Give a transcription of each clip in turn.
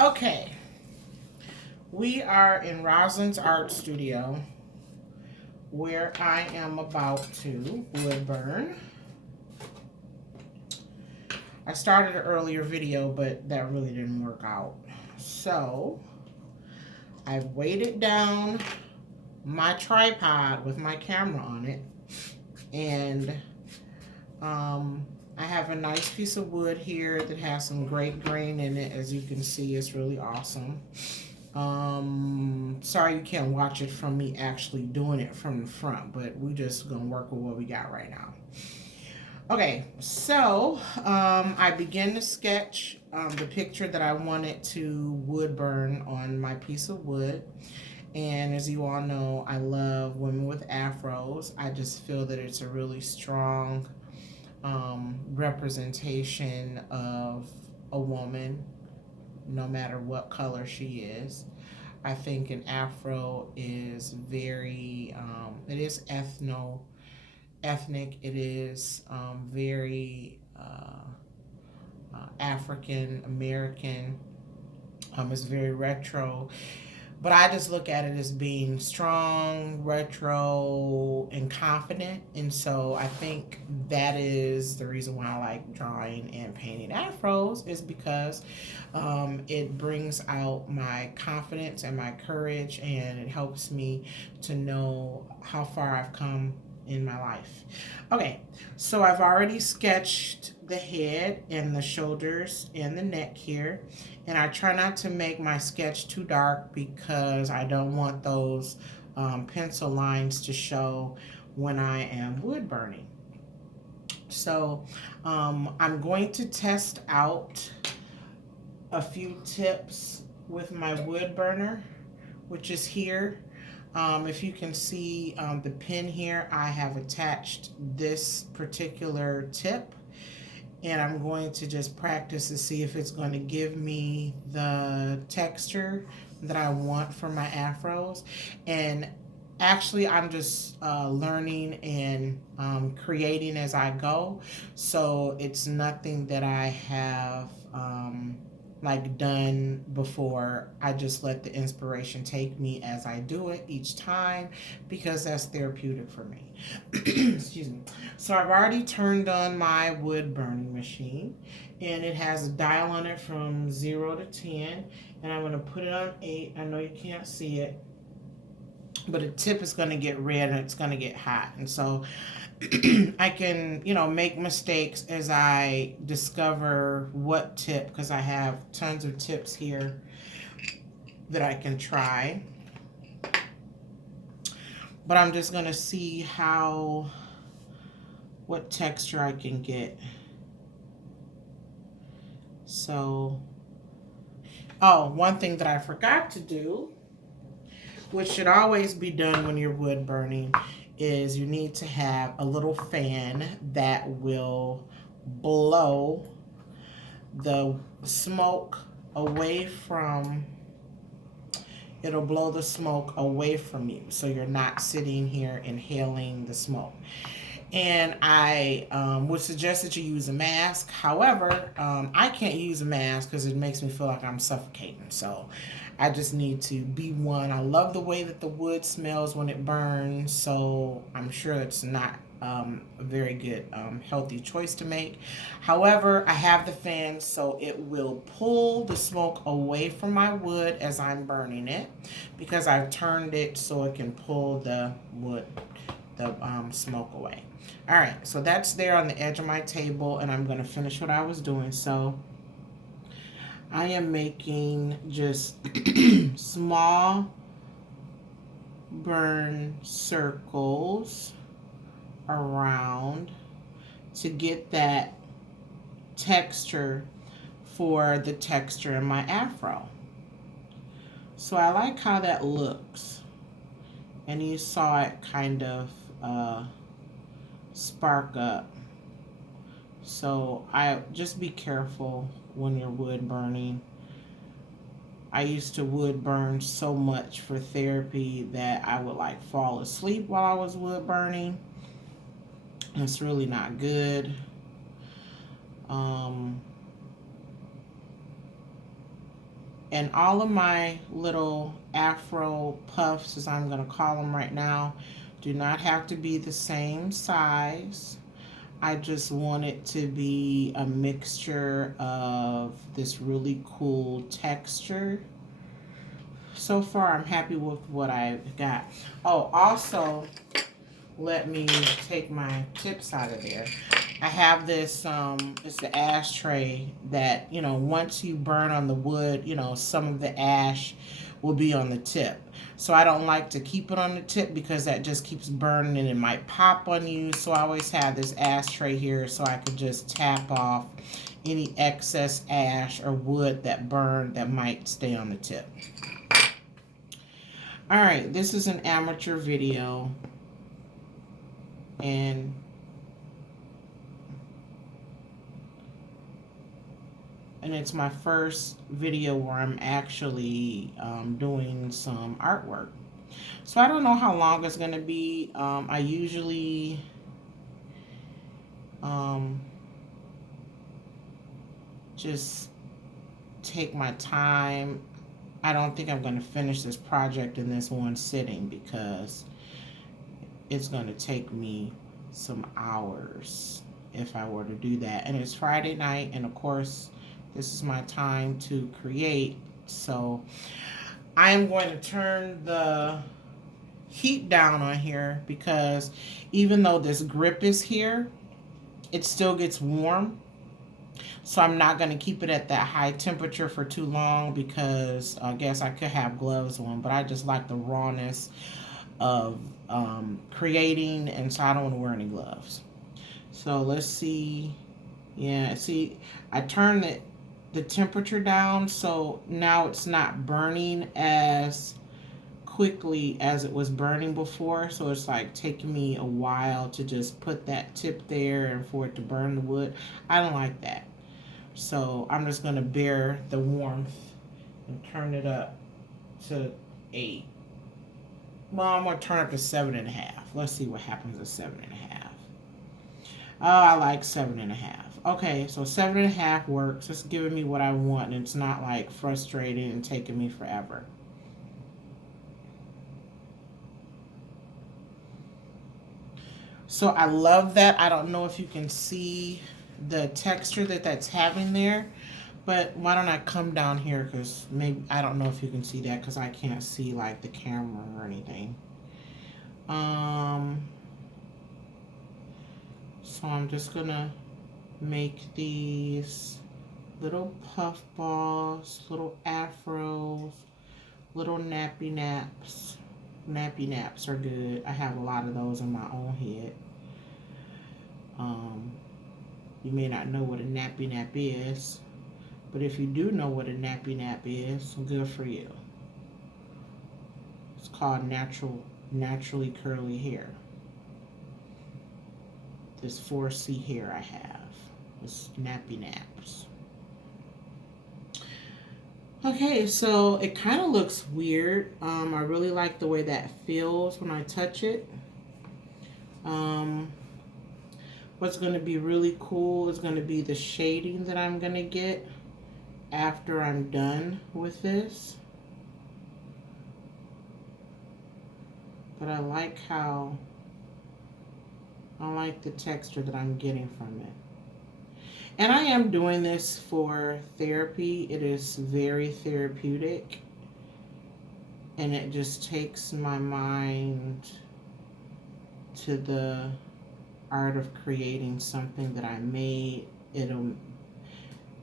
Okay, we are in Rosalind's art studio where I am about to wood burn. I started an earlier video, but that really didn't work out. So I've weighted down my tripod with my camera on it, and I have a nice piece of wood here that has some great grain in it. As you can see, it's really awesome. Sorry you can't watch it from me actually doing it from the front, but we just gonna work with what we got right now. Okay, so I began to sketch the picture that I wanted to wood burn on my piece of wood. And as you all know, I love women with afros. I just feel that it's a really strong representation of a woman, no matter what color she is. I think an afro is very, it is ethnic. It is very African American. It's very retro, but I just look at it as being strong, retro, and confident. And so I think that is the reason why I like drawing and painting afros, is because it brings out my confidence and my courage, and it helps me to know how far I've come in my life. Okay, so I've already sketched the head and the shoulders and the neck here. And I try not to make my sketch too dark because I don't want those pencil lines to show when I am wood burning. So I'm going to test out a few tips with my wood burner, which is here. If you can see the pin here, I have attached this particular tip, and I'm going to just practice to see if it's going to give me the texture that I want for my afros. And actually, I'm just learning and creating as I go, so it's nothing that I have like done before. I just let the inspiration take me as I do it each time, because that's therapeutic for me. Excuse me. So I've already turned on my wood burning machine, and it has a dial on it from 0 to 10, and I'm going to put it on 8. I know you can't see it, but the tip is going to get red and it's going to get hot. And so I can, make mistakes as I discover what tip, because I have tons of tips here that I can try. But I'm just going to see what texture I can get. So, one thing that I forgot to do, which should always be done when you're wood burning, is you need to have a little fan that will blow the smoke away from, it'll blow the smoke away from you, so you're not sitting here inhaling the smoke. And I would suggest that you use a mask. However, I can't use a mask because it makes me feel like I'm suffocating. So I just need to be one. I love the way that the wood smells when it burns, so I'm sure it's not a very good, healthy choice to make. However, I have the fan, so it will pull the smoke away from my wood as I'm burning it, because I've turned it so it can pull the smoke away. All right, so that's there on the edge of my table, and I'm going to finish what I was doing. So I am making just small burn circles around to get that texture for the texture in my afro. So I like how that looks. And you saw it kind of spark up. So I just be careful when you're wood burning. I used to wood burn so much for therapy that I would like fall asleep while I was wood burning. It's really not good. And all of my little afro puffs, as I'm going to call them right now, do not have to be the same size. I just want it to be a mixture of this really cool texture. So far, I'm happy with what I've got. Oh, also, let me take my tips out of there. I have this, it's the ashtray that, once you burn on the wood, some of the ash will be on the tip. So I don't like to keep it on the tip because that just keeps burning and it might pop on you. So I always have this ashtray here so I can just tap off any excess ash or wood that burned that might stay on the tip. All right, this is an amateur video, and it's my first video where I'm actually doing some artwork. So I don't know how long it's going to be. I usually just take my time. I don't think I'm going to finish this project in this one sitting because it's going to take me some hours if I were to do that. And it's Friday night, and of course, this is my time to create. So I am going to turn the heat down on here because even though this grip is here, it still gets warm. So I'm not going to keep it at that high temperature for too long because I guess I could have gloves on, but I just like the rawness of creating, and so I don't want to wear any gloves. So let's see. Yeah, see, I turned the temperature down, so now it's not burning as quickly as it was burning before. So it's like taking me a while to just put that tip there and for it to burn the wood. I don't like that. So I'm just going to bear the warmth and turn it up to 8. Well, I'm going to turn up to 7.5. Let's see what happens at 7.5. Oh, I like 7.5. Okay, so 7.5 works. It's giving me what I want, and it's not like frustrating and taking me forever. So I love that. I don't know if you can see the texture that's having there, but why don't I come down here, because maybe I don't know if you can see that because I can't see like the camera or anything. So I'm just gonna make these little puff balls, little afros, little nappy naps. Nappy naps are good. I have a lot of those in my own head. You may not know what a nappy nap is, but if you do know what a nappy nap is, good for you. It's called naturally curly hair. This 4C hair I have. It's nappy naps. Okay, so it kind of looks weird. I really like the way that feels when I touch it. What's going to be really cool is going to be the shading that I'm going to get after I'm done with this. But I like the texture that I'm getting from it. And I am doing this for therapy. It is very therapeutic. And it just takes my mind to the art of creating something that I made. It'll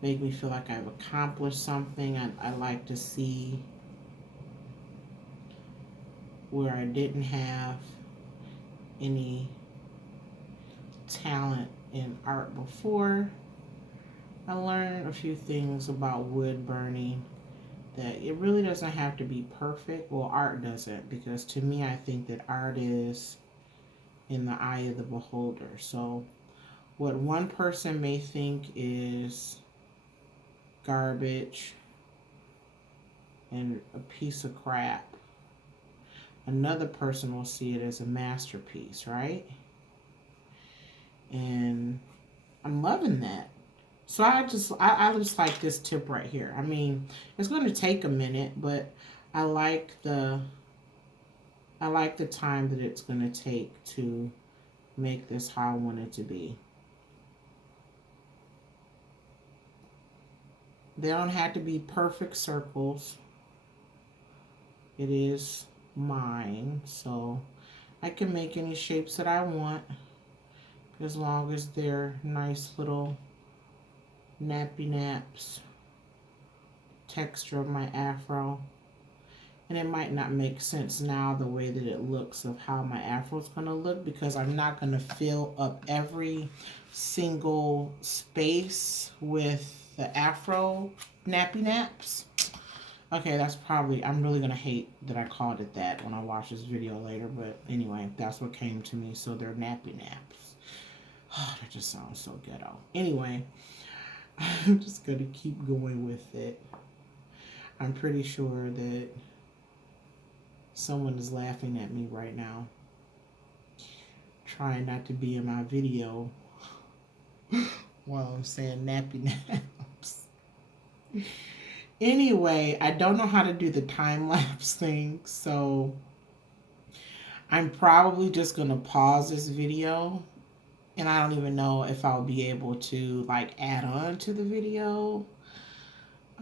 make me feel like I've accomplished something. I like to see where I didn't have any talent in art before. I learned a few things about wood burning, that it really doesn't have to be perfect. Well, art doesn't, because to me, I think that art is in the eye of the beholder. So what one person may think is garbage and a piece of crap, another person will see it as a masterpiece, right? And I'm loving that. So I just like this tip right here. I mean, it's going to take a minute, but I like the I like the time that it's going to take to make this how I want it to be. They don't have to be perfect circles. It is mine, so I can make any shapes that I want as long as they're nice little nappy naps. Texture of my afro. And it might not make sense now the way that it looks of how my afro is going to look, because I'm not going to fill up every single space with the afro nappy naps. Okay, that's probably, I'm really going to hate that I called it that when I watch this video later, but anyway, that's what came to me. So they're nappy naps. Oh, that just sounds so ghetto. Anyway, I'm just going to keep going with it. I'm pretty sure that someone is laughing at me right now, trying not to be in my video while I'm saying nappy naps. Anyway, I don't know how to do the time lapse thing, so I'm probably just going to pause this video, and I don't even know if I'll be able to like add on to the video.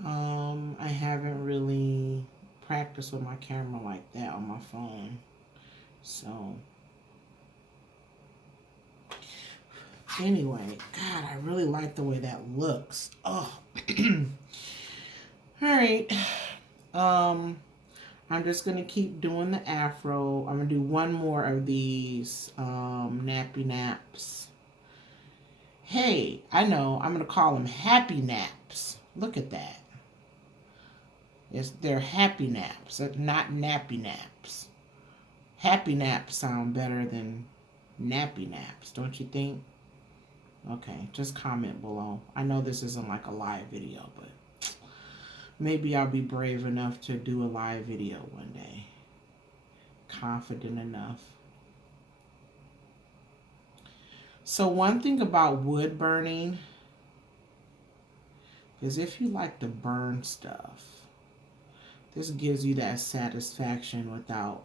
I haven't really practiced with my camera like that on my phone, so anyway, God, I really like the way that looks. Oh. All right. I'm just going to keep doing the afro. I'm going to do one more of these nappy naps. Hey, I know. I'm going to call them happy naps. Look at that. They're happy naps, not nappy naps. Happy naps sound better than nappy naps, don't you think? Okay, just comment below. I know this isn't like a live video, but maybe I'll be brave enough to do a live video one day. Confident enough. So one thing about wood burning is if you like to burn stuff, this gives you that satisfaction without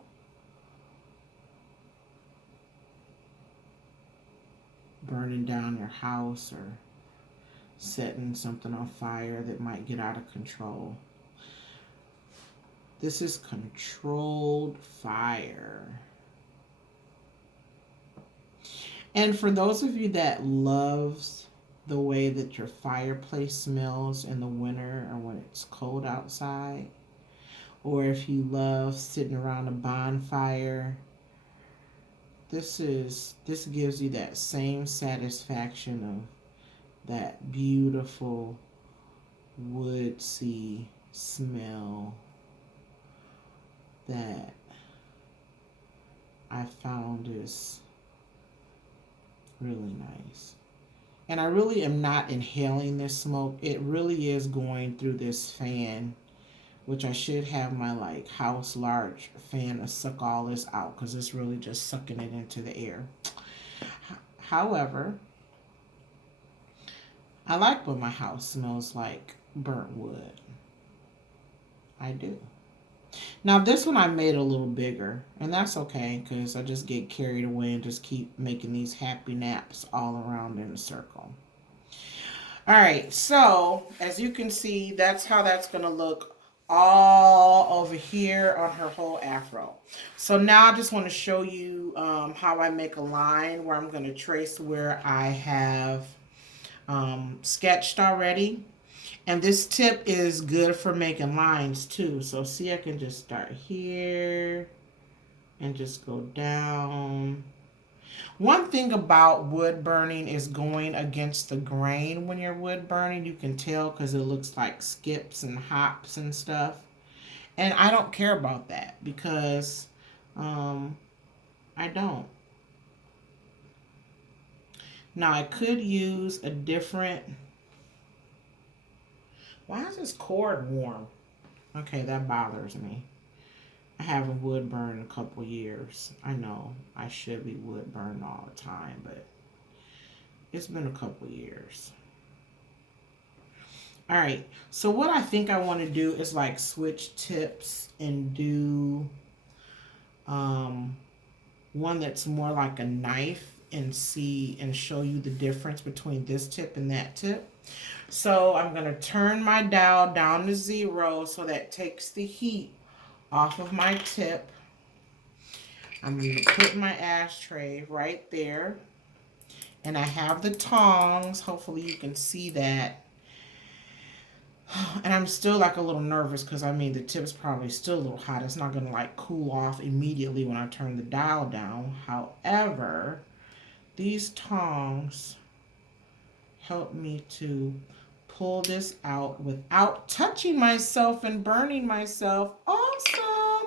burning down your house or setting something on fire that might get out of control. This is controlled fire. And for those of you that loves the way that your fireplace smells in the winter or when it's cold outside, or if you love sitting around a bonfire, this gives you that same satisfaction of that beautiful woodsy smell that I found is really nice. And I really am not inhaling this smoke. It really is going through this fan, which I should have my like house large fan to suck all this out, because it's really just sucking it into the air. However, I like when my house smells like burnt wood. I do. Now this one I made a little bigger, and that's okay because I just get carried away and just keep making these happy naps all around in a circle. All right, so as you can see, that's how that's going to look all over here on her whole afro. So now I just want to show you how I make a line where I'm going to trace where I have sketched already. And this tip is good for making lines too. So see, I can just start here and just go down. One thing about wood burning is going against the grain when you're wood burning. You can tell because it looks like skips and hops and stuff. And I don't care about that because I don't. Now I could use a different... Why is this cord warm? Okay, that bothers me. I haven't wood burned in a couple years. I know I should be wood burned all the time, but it's been a couple years. All right. So what I think I want to do is like switch tips and do um, one that's more like a knife and see and show you the difference between this tip and that tip. So I'm going to turn my dial down to 0 so that takes the heat off of my tip. I'm going to put my ashtray right there. And I have the tongs. Hopefully you can see that. And I'm still like a little nervous because I mean the tip's probably still a little hot. It's not going to like cool off immediately when I turn the dial down. However, these tongs help me to pull this out without touching myself and burning myself. Awesome.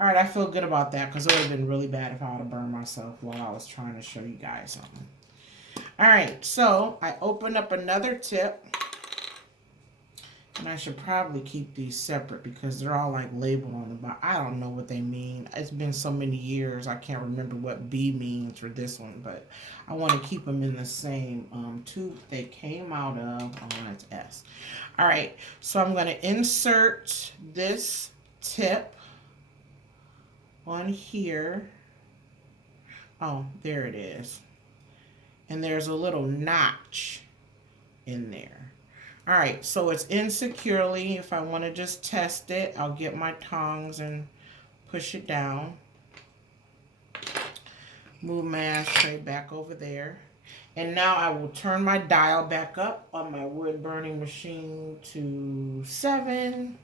All right, I feel good about that because it would have been really bad if I would have burned myself while I was trying to show you guys something. All right, so I opened up another tip. And I should probably keep these separate because they're all like labeled on the bottom. I don't know what they mean. It's been so many years, I can't remember what B means for this one, but I want to keep them in the same tube they came out of. Oh, it's S. All right, so I'm going to insert this tip on here. Oh, there it is. And there's a little notch in there. All right, so it's in securely. If I want to just test it, I'll get my tongs and push it down. Move my ashtray back over there. And now I will turn my dial back up on my wood burning machine to 7.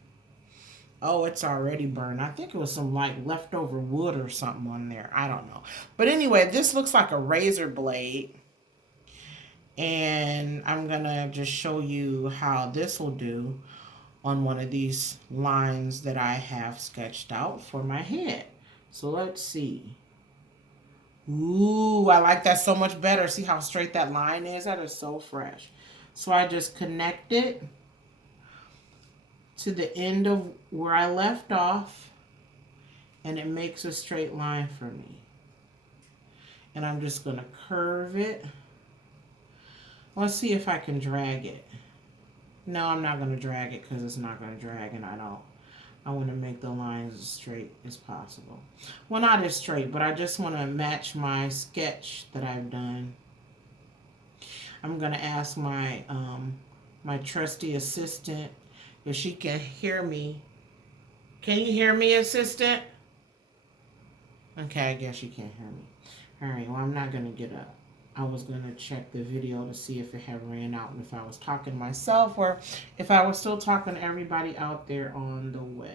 Oh, it's already burned. I think it was some like leftover wood or something on there. I don't know. But anyway, this looks like a razor blade. And I'm going to just show you how this will do on one of these lines that I have sketched out for my head. So let's see. Ooh, I like that so much better. See how straight that line is? That is so fresh. So I just connect it to the end of where I left off, and it makes a straight line for me. And I'm just going to curve it. Let's see if I can drag it. No, I'm not going to drag it because it's not going to drag, and I want to make the lines as straight as possible. Well, not as straight, but I just want to match my sketch that I've done. I'm going to ask my my trusty assistant if she can hear me. Can you hear me, assistant? Okay, I guess you can't hear me. All right, well, I'm not going to get up. I was going to check the video to see if it had ran out and if I was talking to myself or if I was still talking to everybody out there on the web.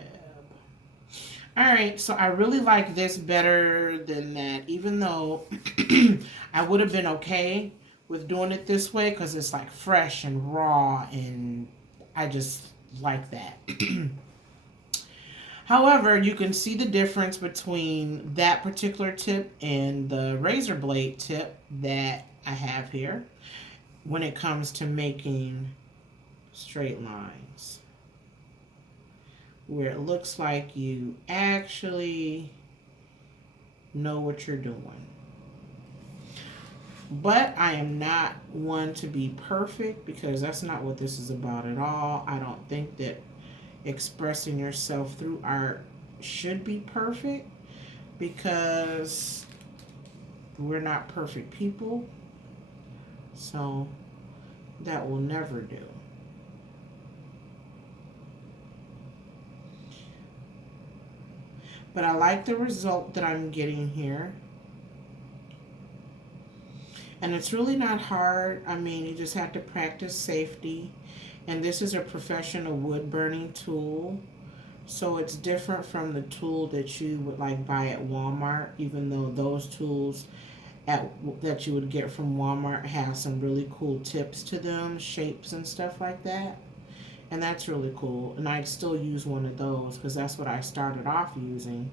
All right, so I really like this better than that, even though I would have been okay with doing it this way because it's like fresh and raw and I just like that. However, you can see the difference between that particular tip and the razor blade tip that I have here when it comes to making straight lines, where it looks like you actually know what you're doing. But I am not one to be perfect because that's not what this is about at all. I don't think that expressing yourself through art should be perfect because we're not perfect people. So that will never do. But I like the result that I'm getting here. And it's really not hard. I mean, you just have to practice safety. And this is a professional wood burning tool. So it's different from the tool that you would like buy at Walmart, even though those tools that you would get from Walmart have some really cool tips to them, shapes and stuff like that. And that's really cool. And I'd still use one of those because that's what I started off using.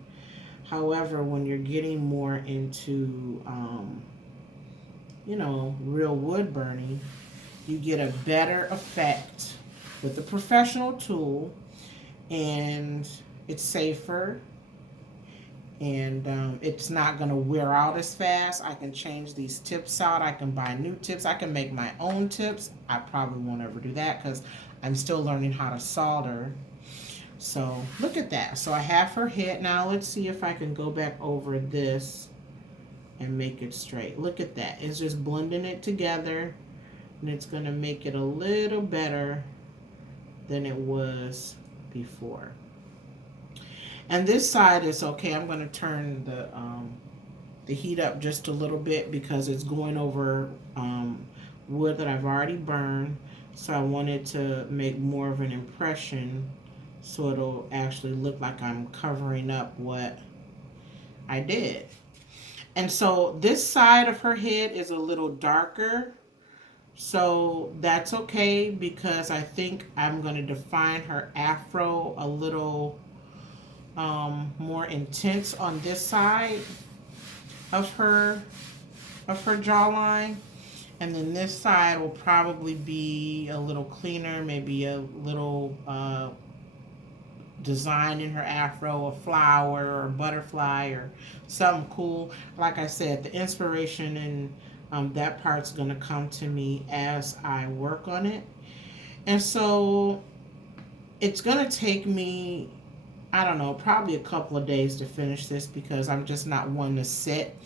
However, when you're getting more into, real wood burning, you get a better effect with the professional tool, and it's safer, and it's not going to wear out as fast. I can change these tips out. I can buy new tips. I can make my own tips. I probably won't ever do that because I'm still learning how to solder. So look at that. So I have her head. Now let's see if I can go back over this and make it straight. Look at that. It's just blending it together, and it's going to make it a little better than it was before. And this side is okay. I'm going to turn the heat up just a little bit because it's going over wood that I've already burned. So I wanted to make more of an impression so it'll actually look like I'm covering up what I did. And so this side of her head is a little darker. So that's okay because I think I'm going to define her afro a little more intense on this side of her jawline, and then this side will probably be a little cleaner, maybe a little design in her afro, a flower or a butterfly or something cool. Like I said, the inspiration and that part's going to come to me as I work on it. And so it's going to take me, I don't know, probably a couple of days to finish this because I'm just not one to sit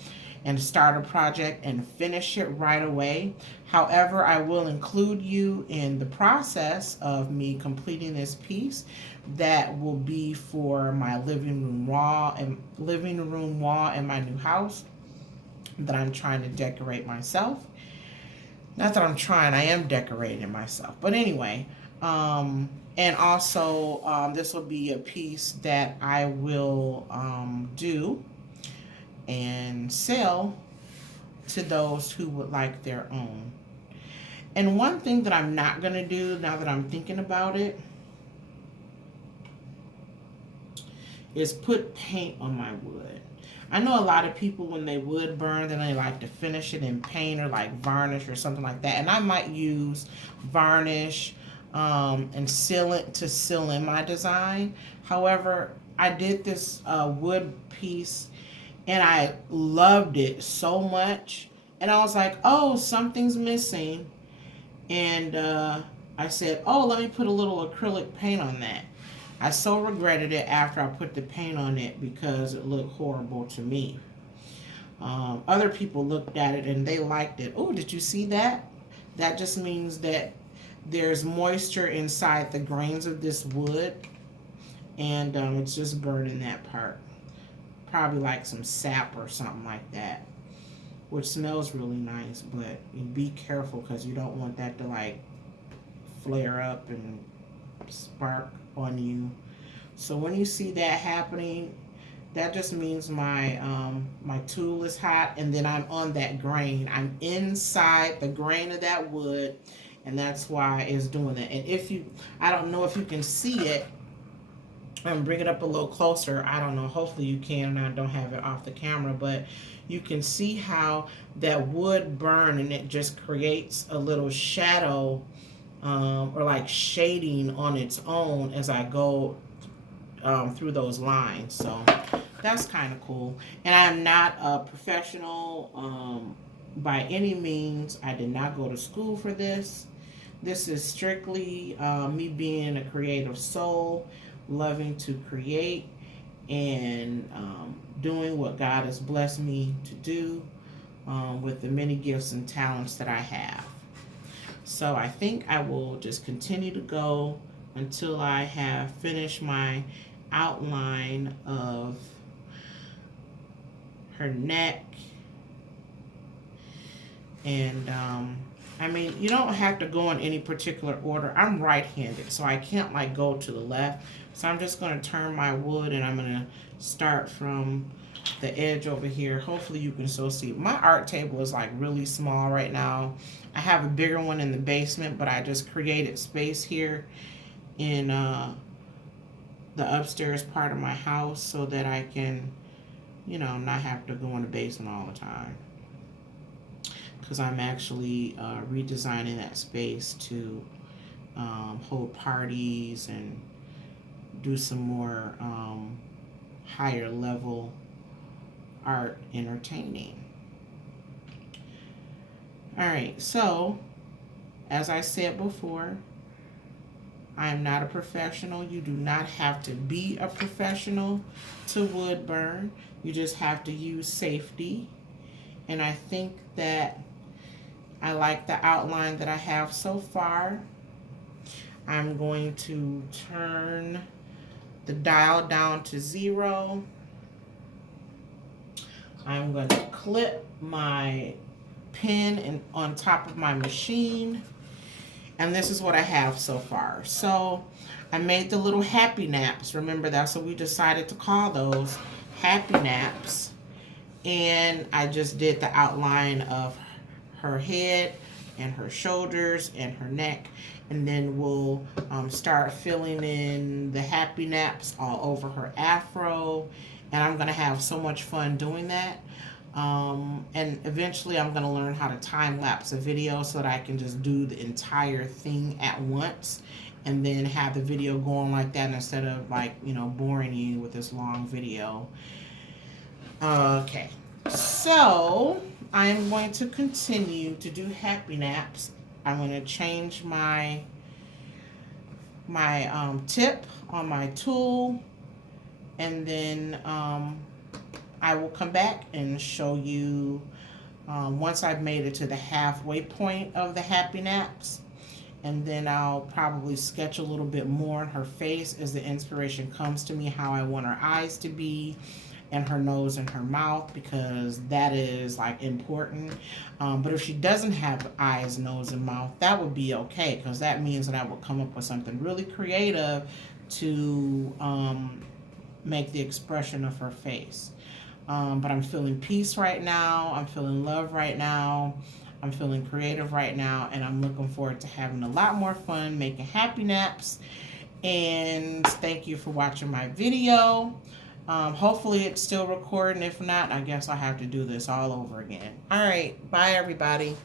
and start a project and finish it right away. However, I will include you in the process of me completing this piece that will be for my living room wall in my new house that I'm trying to decorate myself. Not that I'm trying, I am decorating myself. But anyway, and also this will be a piece that I will do and sell to those who would like their own. And one thing that I'm not going to do now that I'm thinking about it is put paint on my wood. I know a lot of people when they wood burn, then they like to finish it in paint or like varnish or something like that. And I might use varnish and seal it to seal in my design. However, I did this wood piece and I loved it so much. And I was like, oh, something's missing. And I said, oh, let me put a little acrylic paint on that. I so regretted it after I put the paint on it because it looked horrible to me. Other people looked at it and they liked it. Oh, did you see that? That just means that there's moisture inside the grains of this wood, and it's just burning that part. Probably like some sap or something like that, which smells really nice, but you be careful because you don't want that to like flare up and spark on you. So when you see that happening, that just means my my tool is hot, and then I'm on that grain. I'm inside the grain of that wood, and that's why it's doing that. And if you, I don't know if you can see it. Bring it up a little closer. I don't know. Hopefully you can, and I don't have it off the camera, but you can see how that wood burn, and it just creates a little shadow or like shading on its own as I go through those lines. So that's kind of cool. And I'm not a professional by any means. I did not go to school for this. This is strictly me being a creative soul, loving to create, and doing what God has blessed me to do with the many gifts and talents that I have. So I think I will just continue to go until I have finished my outline of her neck. And I mean, you don't have to go in any particular order. I'm right-handed, so I can't like go to the left. So I'm just going to turn my wood, and I'm going to start from the edge over here. Hopefully you can still see. My art table is like really small right now. I have a bigger one in the basement, but I just created space here in the upstairs part of my house so that I can, you know, not have to go in the basement all the time. Because I'm actually redesigning that space to hold parties and do some more higher level art entertaining. All right, so as I said before, I am not a professional. You do not have to be a professional to wood burn. You just have to use safety. And I think that I like the outline that I have so far. I'm going to turn the dial down to 0. I'm going to clip my pen on top of my machine. And this is what I have so far. So I made the little happy naps. Remember, that's what we decided to call those, happy naps. And I just did the outline of her head and her shoulders and her neck. And then we'll start filling in the happy naps all over her afro. And I'm going to have so much fun doing that. And eventually I'm going to learn how to time lapse a video so that I can just do the entire thing at once and then have the video going like that instead of, like, you know, boring you with this long video. Okay, so I'm going to continue to do happy naps. I'm going to change my tip on my tool, and then I will come back and show you once I've made it to the halfway point of the happy naps. And then I'll probably sketch a little bit more on her face as the inspiration comes to me, how I want her eyes to be and her nose and her mouth, because that is, like, important. But if she doesn't have eyes, nose, and mouth, that would be okay, because that means that I will come up with something really creative to make the expression of her face. But I'm feeling peace right now. I'm feeling love right now. I'm feeling creative right now. And I'm looking forward to having a lot more fun making happy naps. And thank you for watching my video. Hopefully it's still recording. If not, I guess I'll have to do this all over again. All right. Bye, everybody.